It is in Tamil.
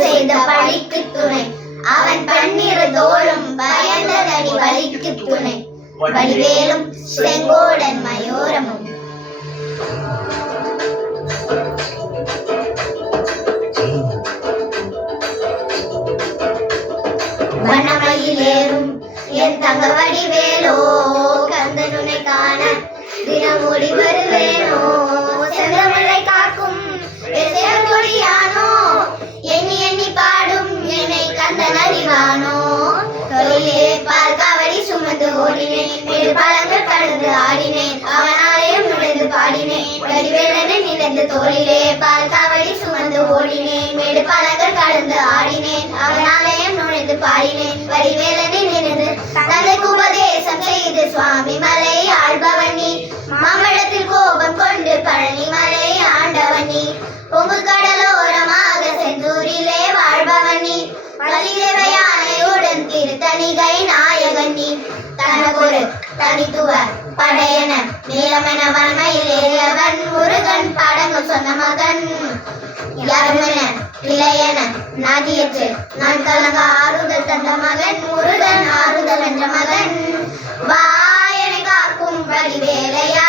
செய்த பழிக்கு துணை அவன் பன்னிரு தோளும் பயந்ததடி வலிக்கு துணை வடிவேலும் செங்கோடன் மயோரமும் வனமையிலேறும் என் தங்க வடிவேலோ கந்தனுனை காண தினம் ஓடி வருவேனோ செந்தமிழை காக்கும் கொடியானோ எண்ணி எண்ணி பாடும் என்னை கந்தன் அறிவானோ தொழிலே பால் காவடி சுமந்து ஓடினேன் மேடு பழங்கள் கடந்து ஆடினேன் அவனாலயம் நுழைந்து பாடினேன் வடிவேலனை நினைந்து தோளிலே பால் காவடி சுமந்து ஓடினேன் மேடு பழங்கள் கடந்து ஆடினேன் அவனாலயம் நுழைந்து பாடினேன் வடிவேலனை நினைந்து தந்தைக்கு உபதேசம் செய்து சுவாமி மலை ஆழ்பவனி மாமழத்தில் கோபம் கொண்டு பழனி மலை ஆண்டவனி பொங்கு கடலோரமாக செந்தூரிலே வாழ்பவனி வலிதேவையானையுடன் திருத்தணிகை நாயகனி தனக்கொரு தனித்துவ படையன நீளமென வன்மையில் ஏறியவன் முருகன் பாடங்கள் சொன்ன மகன் யாருமென இளையன நதியற்று நான் கலங்க ஆறுதல் தந்த மகன் முருகன் ஆறுதல் என்ற மகன் வாயனை காக்கும் வடிவேலையா